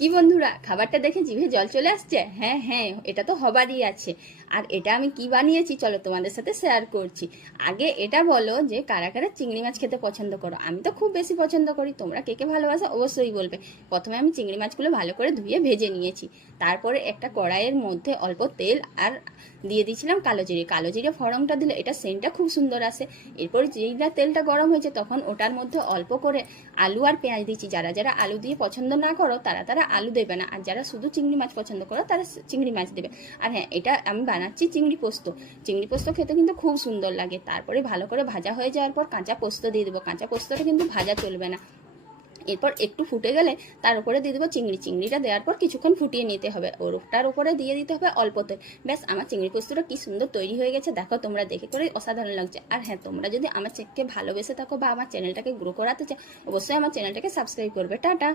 কি বন্ধুরা, খাবারটা দেখে জিভে জল চলে আসছে? হ্যাঁ হ্যাঁ, এটা তো হবারই আছে। আর এটা আমি কি বানিয়েছি চলো তোমাদের সাথে শেয়ার করছি। আগে এটা বলো যে কারা কারা চিংড়ি মাছ খেতে পছন্দ করো। আমি তো খুব বেশি পছন্দ করি, তোমরা কে কে ভালোবাসো অবশ্যই বলবে। প্রথমে আমি চিংড়ি মাছগুলো ভালো করে ধুয়ে ভেজে নিয়েছি। তারপরে একটা কড়াইয়ের মধ্যে অল্প তেল আর দিয়ে দিয়েছিলাম কালো জিরে। কালো জিরে ফোড়নটা দিলে এটা সেন্টটা খুব সুন্দর আসে। এরপর যেই না তেলটা গরম হয়েছে তখন ওটার মধ্যে অল্প করে আলু আর পেঁয়াজ দিচ্ছি। যারা যারা আলু দিয়ে পছন্দ না করো তারা তারা আলু দেবে না, আর যারা শুধু চিংড়ি মাছ পছন্দ করো তারা চিংড়ি মাছ দেবে। আর হ্যাঁ, এটা আমি বানাচ্ছি চিংড়ি পোস্ত। চিংড়ি পোস্ত খেতে কিন্তু খুব সুন্দর লাগে। তারপরে ভালো করে ভাজা হয়ে যাওয়ার পর কাঁচা পোস্ত দিয়ে দেবো। কাঁচা পোস্তটা কিন্তু ভাজা চলবে না। এরপর একটু ফুটে গেলে তার উপরে দিয়ে দেবো চিংড়িটা দেওয়ার পর কিছুক্ষণ ফুটিয়ে নিতে হবে। ওটার উপরে দিয়ে দিতে হবে অল্প তেল। ব্যাস, আমার চিংড়ি পোস্তটা কি সুন্দর তৈরি হয়ে গেছে দেখো, তোমরা দেখে করে অসাধারণ লাগছে। আর হ্যাঁ, তোমরা যদি আমার চেককে ভালোবেসে থাকো বা আমার চ্যানেলটাকে গ্রো করাতে চাও অবশ্যই আমার চ্যানেলটাকে সাবস্ক্রাইব করবে। টাটা।